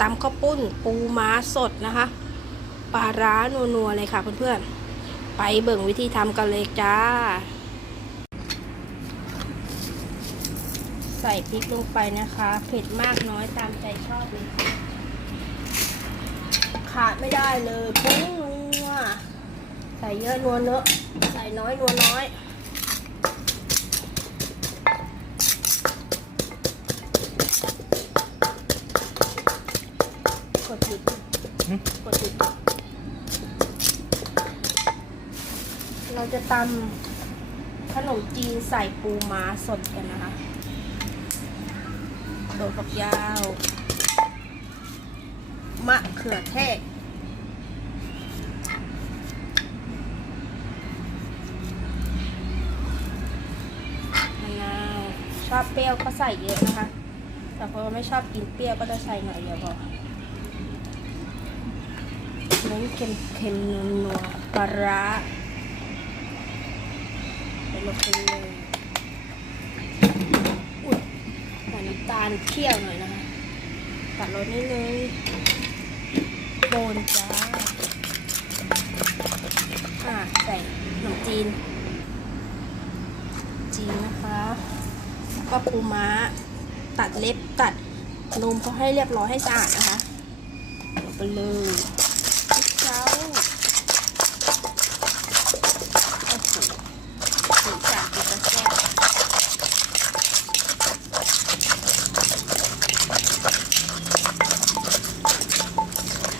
ตำข้าวปุ้น ปูม้าสดนะคะ ปลาร้านัวๆเลยค่ะเพื่อนๆ ไปเบิ่งวิธีทำกันเลยจ้า ใส่พริกลงไปนะคะ เผ็ดมากน้อยตามใจชอบเลยขาดไม่ได้เลยปุ้งนัวใส่เยอะนัวเนอะ ใส่น้อยนัวน้อยกด เราจะตำขนมจีนใส่ปูม้าสดกันนะคะโดดฝักยาว มะเขือเทศมะนาวชอบเปรี้ยวก็ใส่เยอะนะคะ แต่พอไม่ชอบกินเปรี้ยวก็จะใส่หน่อยเดียวพอ เน้นเค็มเค็มนัวนัวปลาร้าไปลงไปเลยอุ้ยใส่น้ำตาลเคี่ยวหน่อยนะคะตัดรสนิดนึงโบนจ้าอ่าใส่ขนมจีน จีนนะคะแล้วก็ปูม้า ตัดเล็บตัดนมเขาให้เรียบร้อยให้สะอาดนะคะไปเลยเจ้าโอ้โหสีสันเป็นตะแซ่บ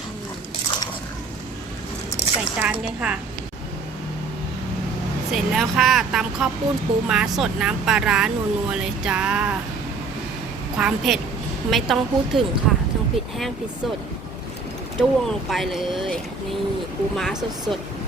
อืมใส่ จานกันค่ะ เสร็จแล้วค่ะตำข้าวปุ้นปูม้าสดน้ำปลาร้านัวๆเลยจ้า ความเผ็ดไม่ต้องพูดถึงค่ะ ทั้งผิดแห้งผิดสด จ้วงลงไปเลย นี่ปูม้าสดๆ